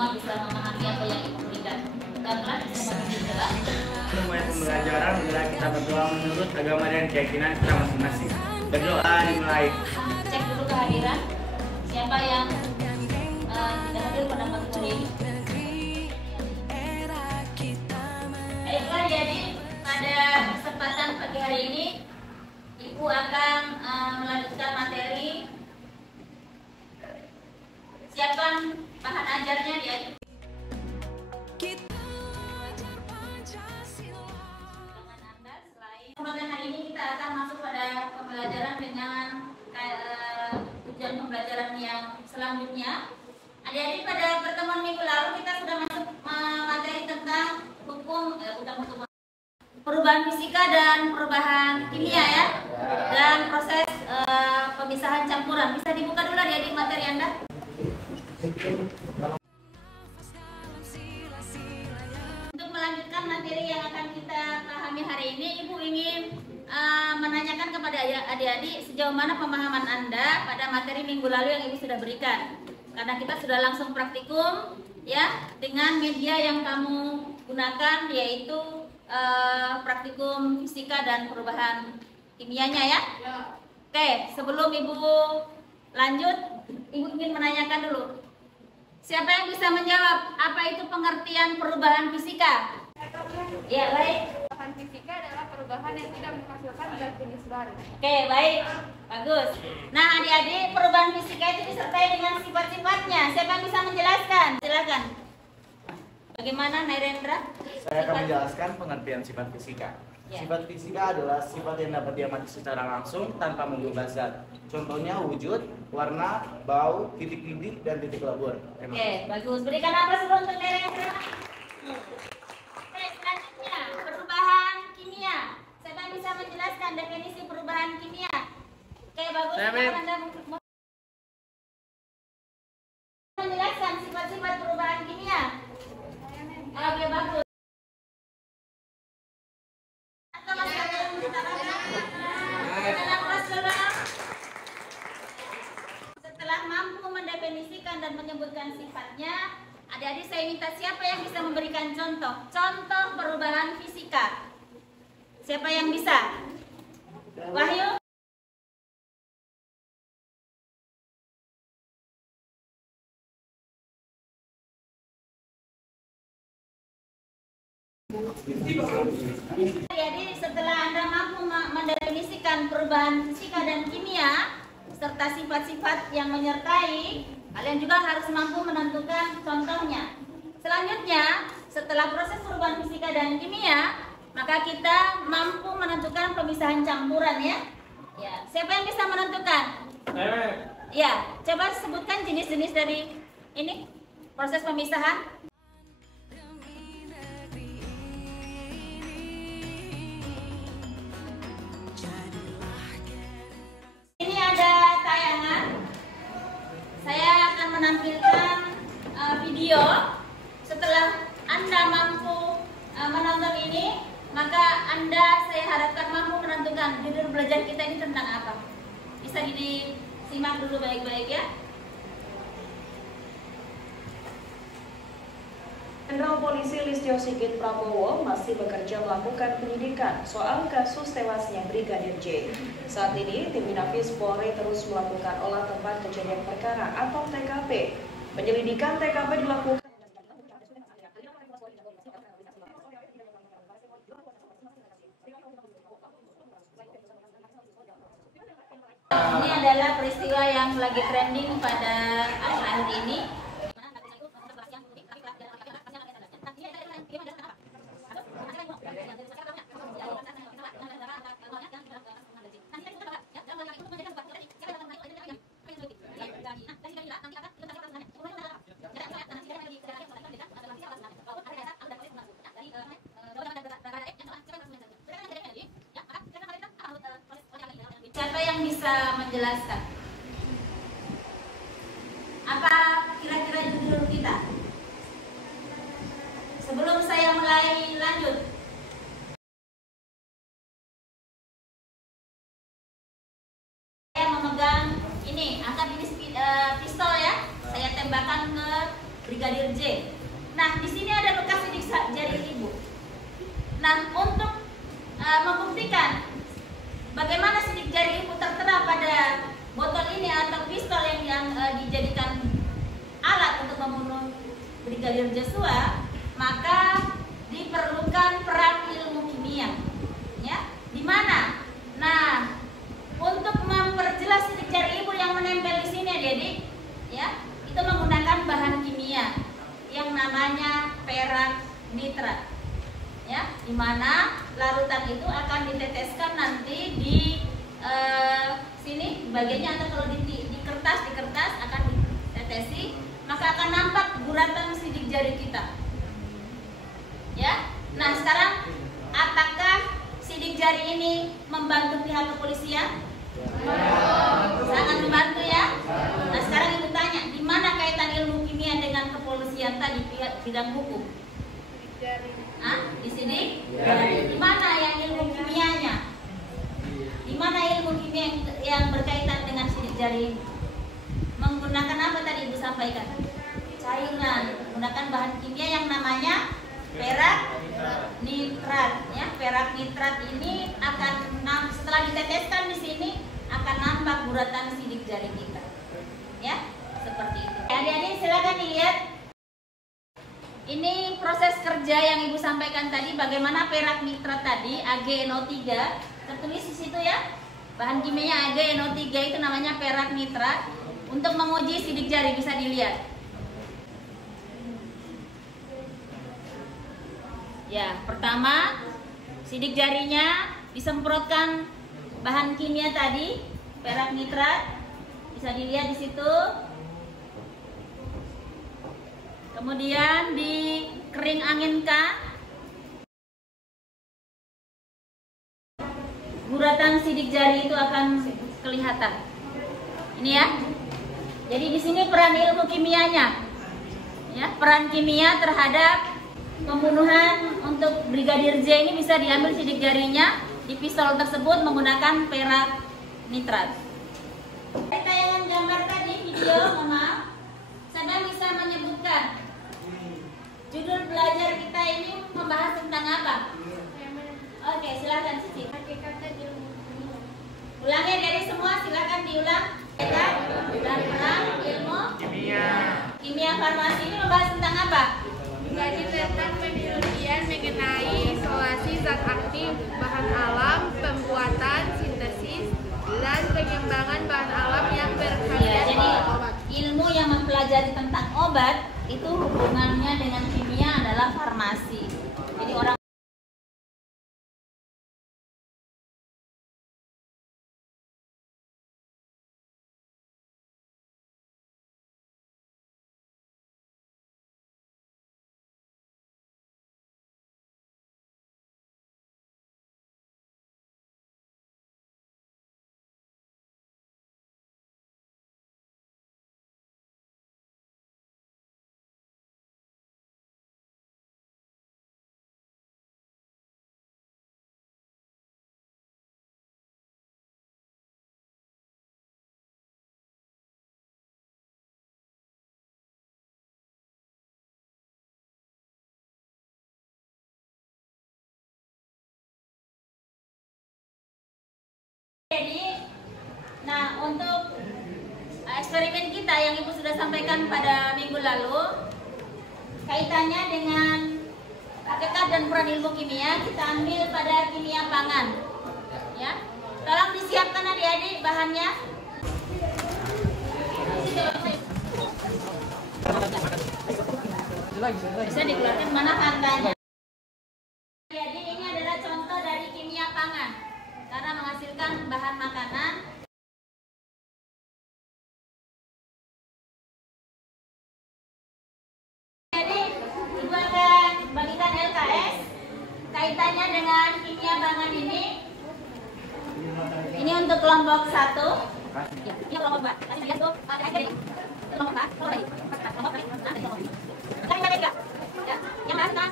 semua bisa memahami apa yang Ibu berikan. Bukanlah seperti itulah. Mulai pembelajaran adalah kita berdoa menurut agama dan keyakinan kita masing-masing. Berdoa dimulai. Cek dulu kehadiran. Siapa yang tidak hadir pada materi ini? Baiklah, jadi pada kesempatan pagi hari ini Ibu akan melanjutkan materi siapkan bahan ajarnya dia. Kemudian hari ini kita akan masuk pada pembelajaran dengan tujuan pembelajaran yang selanjutnya. Adik-adik, pada pertemuan minggu lalu kita sudah masuk materi tentang perubahan fisika dan perubahan kimia ya, dan proses pemisahan campuran. Bisa dibuka dulu adik-adik materi Anda. Untuk melanjutkan materi yang akan kita pahami hari ini, Ibu ingin menanyakan kepada adik-adik sejauh mana pemahaman Anda pada materi minggu lalu yang Ibu sudah berikan. Karena kita sudah langsung praktikum ya dengan media yang kamu gunakan, yaitu praktikum fisika dan perubahan kimianya ya. Oke, sebelum Ibu lanjut, Ibu ingin menanyakan dulu. Siapa yang bisa menjawab apa itu pengertian perubahan fisika? Ya, baik. Perubahan fisika adalah perubahan yang tidak menghasilkan zat jenis baru. Oke, baik. Bagus. Nah, adik-adik, perubahan fisika itu disertai dengan sifat-sifatnya. Siapa yang bisa menjelaskan? Silakan. Bagaimana, Nairendra? Saya akan menjelaskan pengertian sifat fisika. Ya. Sifat fisika adalah sifat yang dapat diamati secara langsung tanpa mengubah zat. Contohnya wujud, warna, bau, titik-titik, dan titik lebur. Oke, bagus. Berikan aplaus dulu untuk Nairendra. Oke, selanjutnya perubahan kimia. Siapa yang bisa menjelaskan definisi perubahan kimia? Oke, bagus. Silakan Anda menjelaskan sifat-sifat perubahan kimia. Oke, bagus. Setelah mampu mendefinisikan dan menyebutkan sifatnya, adik-adik saya minta siapa yang bisa memberikan contoh perubahan fisika. Siapa yang bisa? Wahyu? Jadi setelah Anda mampu mendefinisikan perubahan fisika dan kimia serta sifat-sifat yang menyertai, kalian juga harus mampu menentukan contohnya. Selanjutnya, setelah proses perubahan fisika dan kimia, maka kita mampu menentukan pemisahan campuran ya. Ya, siapa yang bisa menentukan? Ya, coba sebutkan jenis-jenis dari ini proses pemisahan. Ini ada tayangan. Saya akan menampilkan video. Setelah Anda mampu menonton ini, maka Anda saya harapkan mampu menentukan judul belajar kita ini tentang apa. Bisa disimak dulu baik-baik ya. Jenderal Polisi Listio Sigit Prabowo masih bekerja melakukan penyidikan soal kasus tewasnya Brigadir J. Saat ini, tim Inafis Polri terus melakukan olah tempat kejadian perkara atau TKP. Penyelidikan TKP dilakukan. Ini adalah peristiwa yang lagi trending pada akhir-akhir ini. Siapa yang bisa menjelaskan? Apa kira-kira judul kita? Sebelum saya mulai lanjut, saya memegang ini, angkat ini pistol ya. Saya tembakan ke Brigadir J. Nah, di sini ada bekas sidik jari ibu. Nah, untuk membuktikan bagaimana sidik jari ibu tertera pada botol ini atau pistol yang dijadikan alat untuk membunuh Brigadir Joshua, maka diperlukan peran ilmu kimia, ya. Di mana? Nah, untuk memperjelas sidik jari ibu yang menempel di sini, adik-adik, ya, itu menggunakan bahan kimia yang namanya perak nitrat, ya, di mana larutan itu akan diteteskan nanti di sini bagiannya, atau kalau di kertas akan ditetesi, maka akan nampak guratan sidik jari kita. Ya. Nah, sekarang apakah sidik jari ini membantu pihak kepolisian? Sangat membantu, ya. Nah, sekarang ibu tanya, di mana kaitan ilmu kimia dengan kepolisian tadi, bidang hukum? Di sini? Di mana yang ilmu kimianya? Di mana ilmu kimia yang berkaitan dengan sidik jari? Menggunakan apa tadi ibu sampaikan? Cairan, menggunakan bahan kimia yang namanya perak nitrat, ya. Perak nitrat ini akan setelah diteteskan di sini akan nampak guratan sidik jari kita, ya, seperti itu. Adik-adik silakan dilihat. Ini proses kerja yang ibu sampaikan tadi, bagaimana perak nitrat tadi AgNO3 tertulis di situ, ya. Bahan kimianya AgNO3 itu namanya perak nitrat. Untuk menguji sidik jari bisa dilihat. Ya, pertama sidik jarinya disemprotkan bahan kimia tadi, perak nitrat, bisa dilihat di situ. Kemudian dikering anginkan, guratan sidik jari itu akan kelihatan. Ini, ya. Jadi di sini peran ilmu kimianya, ya, peran kimia terhadap pembunuhan untuk Brigadir J ini bisa diambil sidik jarinya di pistol tersebut menggunakan perak nitrat. Dari tayangan gambar tadi, video, mohon maaf, Sadam bisa menyebutkan judul belajar kita ini membahas tentang apa? Oke, silakan Siti. Ulangi dari semua, silakan diulang. Dan peran ilmu kimia farmasi ini membahas tentang apa? Jadi tentang penelitian mengenai isolasi zat aktif, bahan alam, pembuatan, sintesis, dan pengembangan bahan alam yang berkhasiat. Jadi ilmu yang mempelajari tentang obat itu hubungannya dengan kimia adalah farmasi. Jadi orang jadi, nah, untuk eksperimen kita yang ibu sudah sampaikan pada minggu lalu, kaitannya dengan hakikat dan peran ilmu kimia, kita ambil pada kimia pangan, ya. Tolong disiapkan adik-adik bahannya. Bisa dikeluarkan mana kantanya. Jadi ini adalah contoh dari kimia pangan. Karena menghasilkan bahan makanan. Jadi ibu akan bagikan LKS kaitannya dengan kimia pangan ini. Ini untuk kelompok 1. Ya, ini kelompok 2. Tadi lihat tuh ada aja kelompok 4. Kelompok 3. Tadi ada enggak? Ya, yang mana kan?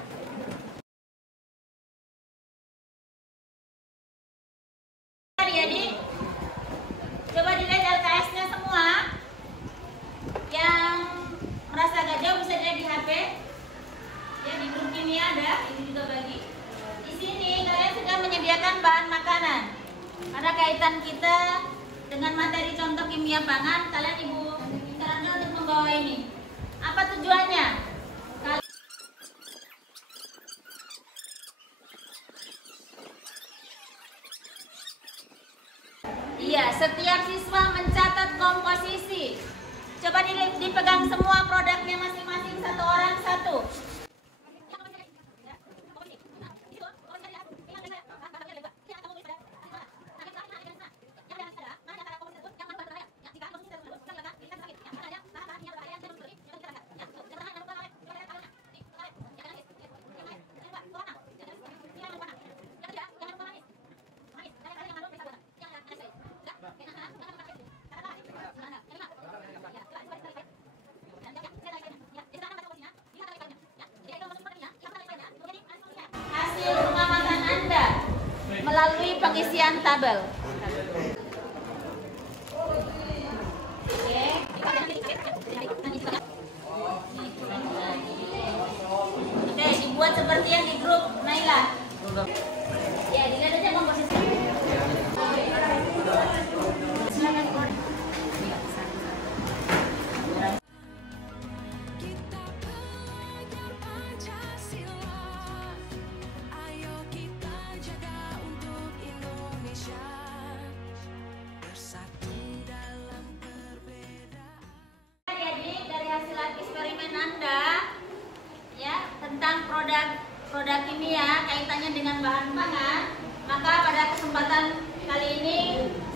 Jadi coba dilihat LKS-nya semua. Yang merasa agak jauh bisa dilihat Karena kaitan kita dengan materi contoh kimia pangan, kalian ibu sarankan untuk membawa ini. Apa tujuannya? Iya, setiap siswa mencatat komposisi. Coba dipegang semua produknya masing-masing, satu orang satu. Hasil pengamatan Anda melalui pengisian tabel. Oke, dibuat seperti yang di grup Naila. Ya, dilihat aja komposisi. Silakan keluar. Adik-adik, dari hasil eksperimen Anda ya tentang produk kimia kaitannya dengan bahan pangan, maka pada kesempatan kali ini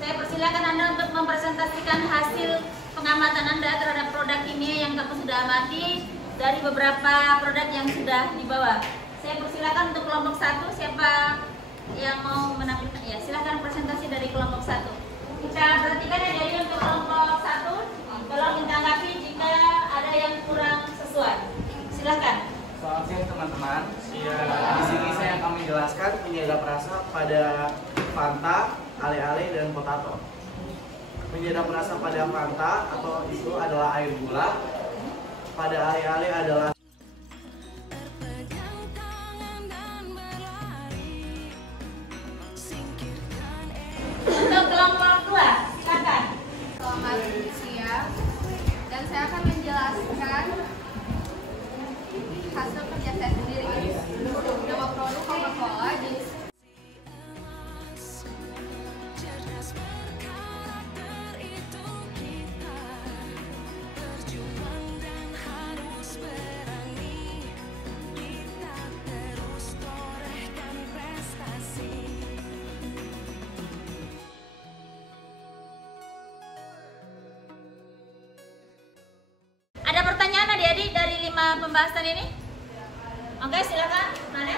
saya persilakan Anda untuk mempresentasikan hasil pengamatan Anda terhadap produk kimia yang kamu sudah amati dari beberapa produk yang sudah dibawa. Saya persilakan untuk kelompok 1, siapa yang mau menampilkan? Ya, silakan presentasi dari kelompok 1. Kita perhatikan ya, jadi untuk kelompok 1 tolong ditanggapi jika ada yang kurang sesuai. Silakan. Selamat siang teman-teman. Di sini saya akan menjelaskan penyedap rasa pada Fanta, ale-ale, dan potato. Penyedap rasa pada Fanta atau itu adalah air gula. Pada ale-ale adalah Untuk kelompok 2, silakan. Selamat siang, dan saya akan menjelaskan hasil kerja saya sendiri. Nama produk Coca-Cola jenis Ada pertanyaan adik-adik dari 5 pembahasan ini? Oke, silakan. Mana?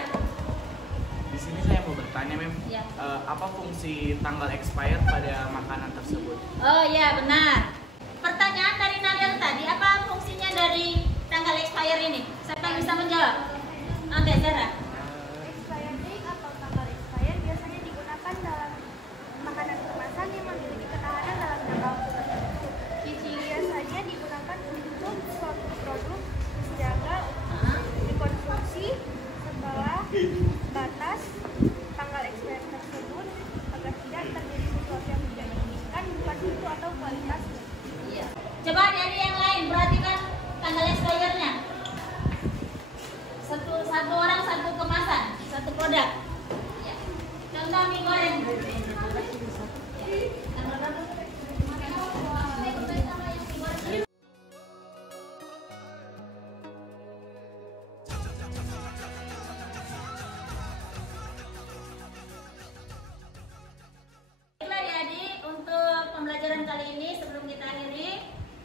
di sini saya mau bertanya, Mem. Ya. Apa fungsi tanggal expire pada makanan tersebut? Oh iya, benar. Pertanyaan dari Nabil tadi, apa fungsinya dari tanggal expire ini? Siapa yang bisa menjawab? Oke, Zara. Expired date atau tanggal expired biasanya digunakan dalam makanan kemasan yang memiliki ketahanan dalam jangka waktu tertentu. Biasanya digunakan untuk suatu produk dijaga dikonsumsi setelah batas tanggal expired tersebut agar tidak terjadi sesuatu yang tidak diinginkan bukan mutu atau kualitas. Iya. Coba dari yang lain perhatikan tanggal expire-nya. Satu orang satu kemasan, satu produk. Ya. Contoh mie goreng. Baiklah adik-adik, untuk pembelajaran kali ini sebelum kita akhiri,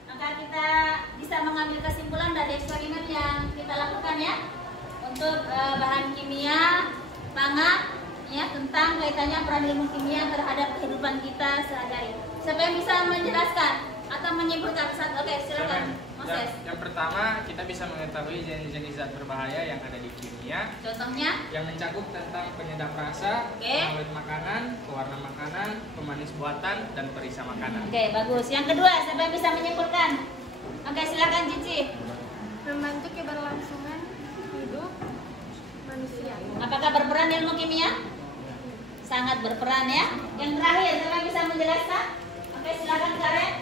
maka kita bisa mengambil kesimpulan dari eksperimen yang kita lakukan ya. Untuk bahan kimia pangan ya, tentang kaitannya peran ilmu kimia terhadap kehidupan kita sehari-hari. Siapa yang bisa menjelaskan atau menyimpulkan? Oke, silakan Moses. Yang pertama, kita bisa mengetahui jenis-jenis zat berbahaya yang ada di kimia Contohnya? yang mencakup tentang penyedap rasa, Oke. pengawet makanan, pewarna makanan, pemanis buatan, dan perisa makanan. Oke, bagus. Yang kedua, siapa yang bisa menyimpulkan? Oke, silakan Cici. membantu keberlangsungan hidup manusia. Apakah berperan ilmu kimia? sangat berperan ya. Yang terakhir, siapa bisa menjelaskan? Oke, silakan Karen.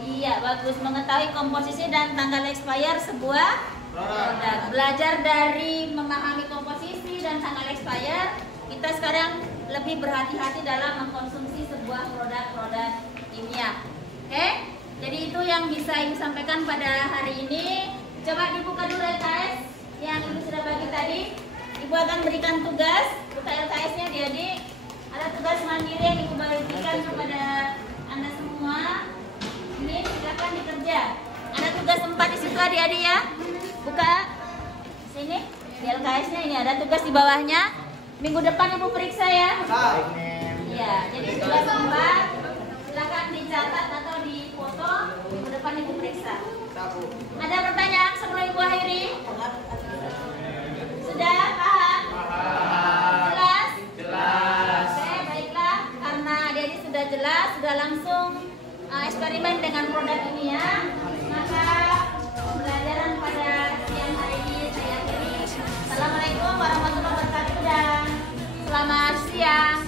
Iya, bagus. Mengetahui komposisi dan tanggal expire sebuah produk. Belajar dari memahami komposisi dan tanggal expire, kita sekarang lebih berhati-hati dalam mengkonsumsi sebuah produk-produk kimia. Oke? Jadi itu yang bisa Ibu sampaikan pada hari ini. Coba dibuka dulu LKS yang Ibu sudah bagi tadi. Ibu akan berikan tugas. Buka LKS-nya adik-adik. Ada tugas mandiri yang Ibu bagikan kepada Anda semua. Ini silakan dikerja. Ada tugas 4 di situ adik-adik ya. Buka sini di LKS-nya, ini ada tugas di bawahnya. Minggu depan Ibu periksa ya. Iya, jadi tugas 4 silakan dicatat atau difoto. Minggu depan Ibu periksa. Ada pertanyaan sebelum Ibu akhiri? Sudah paham? Jelas? Jelas. Oke, baiklah. Karena adik-adik sudah jelas, sudah langsung eksperimen dengan produk ini ya. Maka pembelajaran pada siang hari ini saya akhiri. Assalamualaikum warahmatullahi wabarakatuh dan selamat siang.